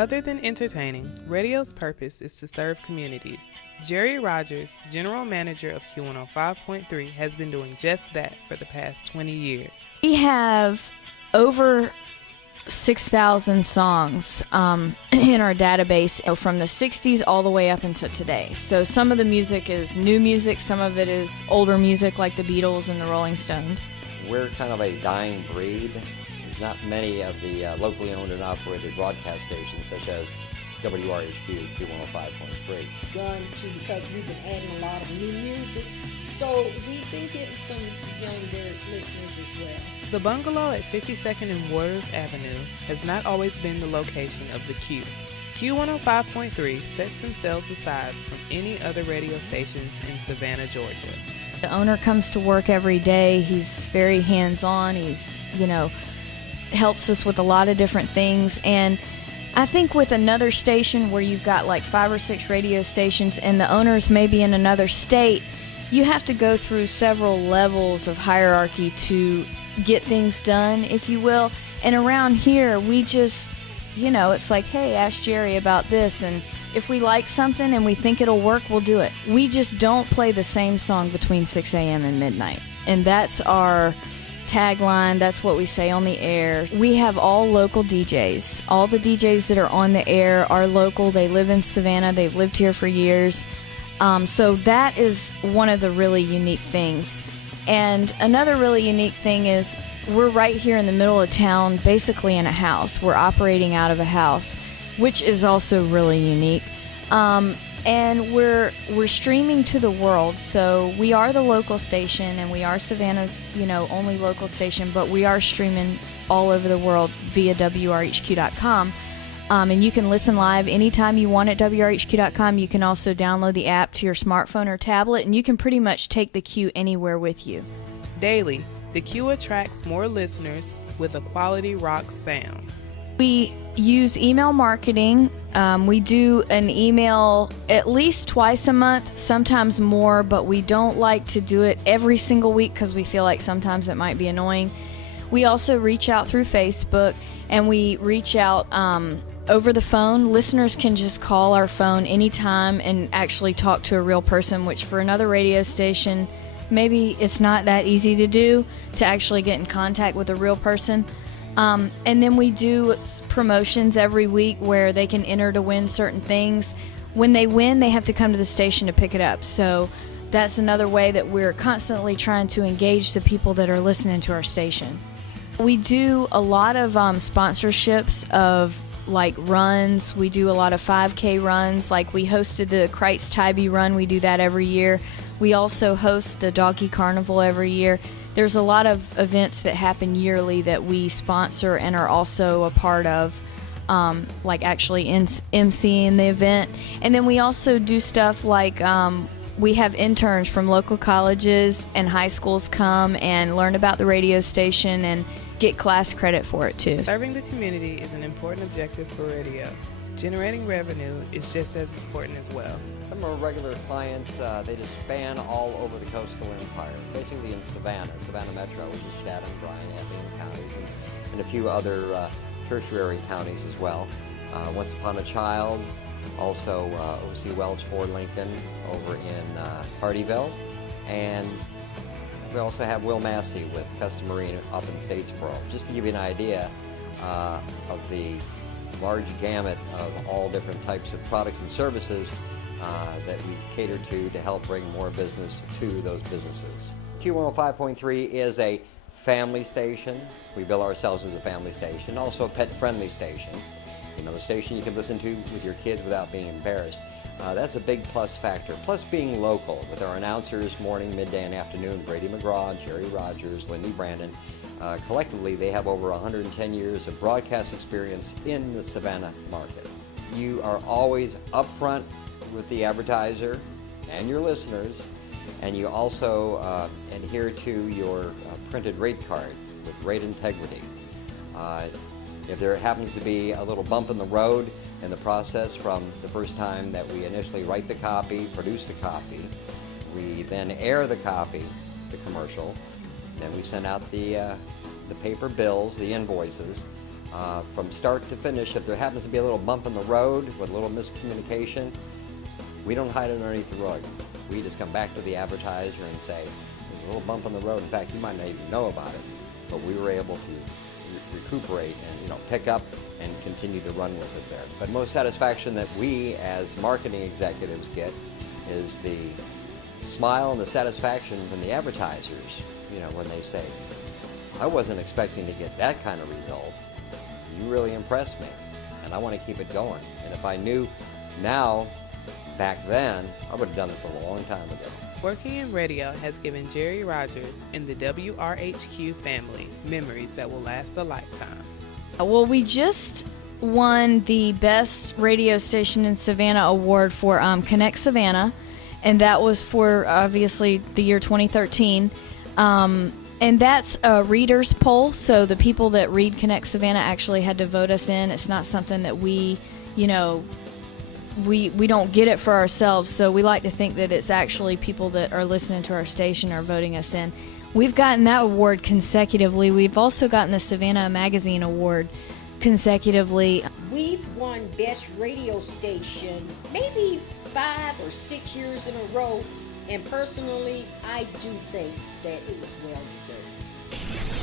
Other than entertaining, radio's purpose is to serve communities. Jerry Rogers, General Manager of Q105.3, has been doing just that for the past 20 years. We have over 6,000 songs in our database from the 60s all the way up until today. So some of the music is new music, some of it is older music like the Beatles and the Rolling Stones. We're kind of a dying breed. There's not many of the locally owned and operated broadcast stations such as WRHQ, Q105.3. Gone to because we've been adding a lot of new music. So we've been getting some younger listeners as well. The bungalow at 52nd and Waters Avenue has not always been the location of the Q. Q105.3 sets themselves aside from any other radio stations in Savannah, Georgia. The owner comes to work every day. He's very hands-on. He's, helps us with a lot of different things. And I think with another station where you've got like 5 or 6 radio stations and the owners may be in another state, you have to go through several levels of hierarchy to get things done, if you will. And around here, we just, it's like, hey, ask Jerry about this. And if we like something and we think it'll work, we'll do it. We just don't play the same song between 6 a.m. and midnight. And that's our tagline. That's what we say on the air. We have all local DJs. All the DJs that are on the air are local. They live in Savannah. They've lived here for years. So that is one of the really unique things. And another really unique thing is we're right here in the middle of town, basically in a house. We're operating out of a house, which is also really unique. And we're streaming to the world. So we are the local station, and we are Savannah's, only local station, but we are streaming all over the world via WRHQ.com. And you can listen live anytime you want at WRHQ.com. You can also download the app to your smartphone or tablet, and you can pretty much take the Q anywhere with you. Daily, the Q attracts more listeners with a quality rock sound. We use email marketing. We do an email at least twice a month, sometimes more, but we don't like to do it every single week because we feel like sometimes it might be annoying. We also reach out through Facebook, and we reach out over the phone. Listeners can just call our phone anytime and actually talk to a real person, which for another radio station, maybe it's not that easy to do, to actually get in contact with a real person. And then we do promotions every week where they can enter to win certain things. When they win, they have to come to the station to pick it up. So that's another way that we're constantly trying to engage the people that are listening to our station. We do a lot of sponsorships of like runs. We do a lot of 5K runs. Like we hosted the Kreitz-Tybee run. We do that every year. We also host the Doggy Carnival every year. There's a lot of events that happen yearly that we sponsor and are also a part of, like actually emceeing the event. And then we also do stuff like we have interns from local colleges and high schools come and learn about the radio station and get class credit for it too. Serving the community is an important objective for radio. Generating revenue is just as important as well. Some of our regular clients, they just span all over the coastal empire, basically in Savannah Metro, which is Chatham, Bryan, Effingham counties, and a few other tertiary counties as well. Once Upon a Child, also O.C. Welch, Ford Lincoln over in Hardyville, and we also have Will Massey with Custom Marine up in Statesboro. Just to give you an idea of the large gamut of all different types of products and services that we cater to help bring more business to those businesses. Q105.3 is a family station. We bill ourselves as a family station, also a pet-friendly station. The station you can listen to with your kids without being embarrassed. That's a big plus factor. Plus being local with our announcers morning, midday, and afternoon, Brady McGraw, Jerry Rogers, Lindy Brandon. Collectively, they have over 110 years of broadcast experience in the Savannah market. You are always upfront with the advertiser and your listeners, and you also adhere to your printed rate card with rate integrity. If there happens to be a little bump in the road in the process from the first time that we initially write the copy, produce the copy, we then air the copy, the commercial, then we send out the paper bills, the invoices, From start to finish, if there happens to be a little bump in the road with a little miscommunication, we don't hide underneath the rug. We just come back to the advertiser and say, there's a little bump in the road. In fact, you might not even know about it, but we were able to recuperate and pick up and continue to run with it there. But most satisfaction that we as marketing executives get is the smile and the satisfaction from the advertisers, when they say, I wasn't expecting to get that kind of result. You really impressed me, and I want to keep it going. And if I knew now, back then, I would have done this a long time ago. Working in radio has given Jerry Rogers and the WRHQ family memories that will last a lifetime. Well, we just won the Best Radio Station in Savannah award for Connect Savannah, and that was for, obviously, the year 2013. And that's a reader's poll, so the people that read Connect Savannah actually had to vote us in. It's not something that we don't get it for ourselves, so we like to think that it's actually people that are listening to our station are voting us in. We've gotten that award consecutively. We've also gotten the Savannah Magazine Award consecutively. We've won Best Radio Station maybe 5 or 6 years in a row, and personally, I do think that it was well deserved.